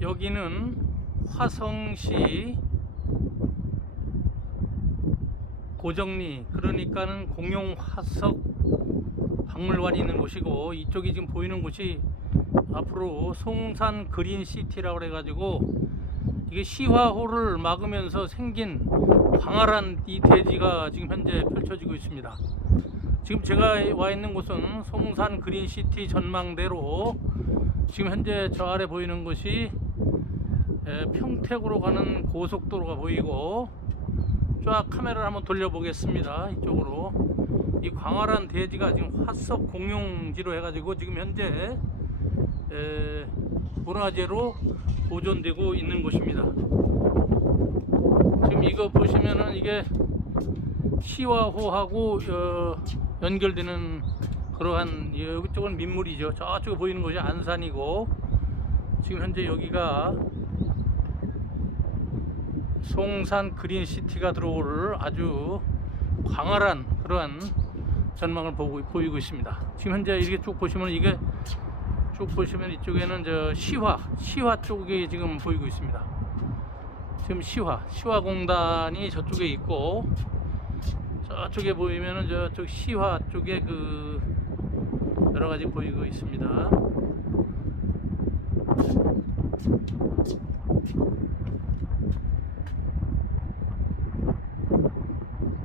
여기는 화성시 고정리 그러니까는 공용 화석 박물관이 있는 곳이고 이쪽이 지금 보이는 곳이 앞으로 송산 그린 시티라고 그래 가지고 이게 시화호를 막으면서 생긴 광활한 이 대지가 지금 현재 펼쳐지고 있습니다. 지금 제가 와 있는 곳은 송산 그린 시티 전망대로 지금 현재 저 아래 보이는 에, 평택으로 가는 고속도로가 보이고 쫙 카메라를 한번 돌려보겠습니다. 이쪽으로 이 광활한 대지가 지금 화석 공용지로 해가지고 지금 현재 에, 문화재로 보존되고 있는 곳입니다. 지금 이거 보시면은 이게 시화호하고 어, 연결되는 그러한 여기 쪽은 민물이죠. 저쪽에 보이는 곳이 안산이고 지금 현재 여기가 송산 그린시티가 들어올 아주 광활한 그러한 전망을 보고 보이고 있습니다. 지금 현재 이렇게 쭉 보시면 이게 쭉 보시면 이쪽에는 저 시화 시화 쪽이 지금 보이고 있습니다. 지금 시화 시화공단이 저쪽에 있고 저쪽에 보이면은 저쪽 시화 쪽에 그 여러 가지 보이고 있습니다.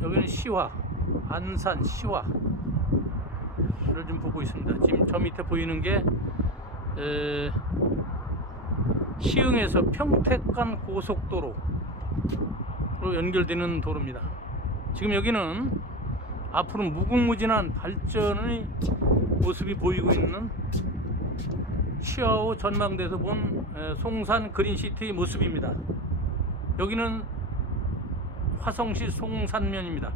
여기는 시화 안산 시화를 좀 보고 있습니다. 지금 저 밑에 보이는 게 에, 시흥에서 평택 간 고속도로로 연결되는 도로입니다. 지금 여기는 앞으로 무궁무진한 발전의 모습이 보이고 있는 시아오 전망대에서 본 에, 송산 그린시티의 모습입니다. 여기는 화성시 송산면입니다.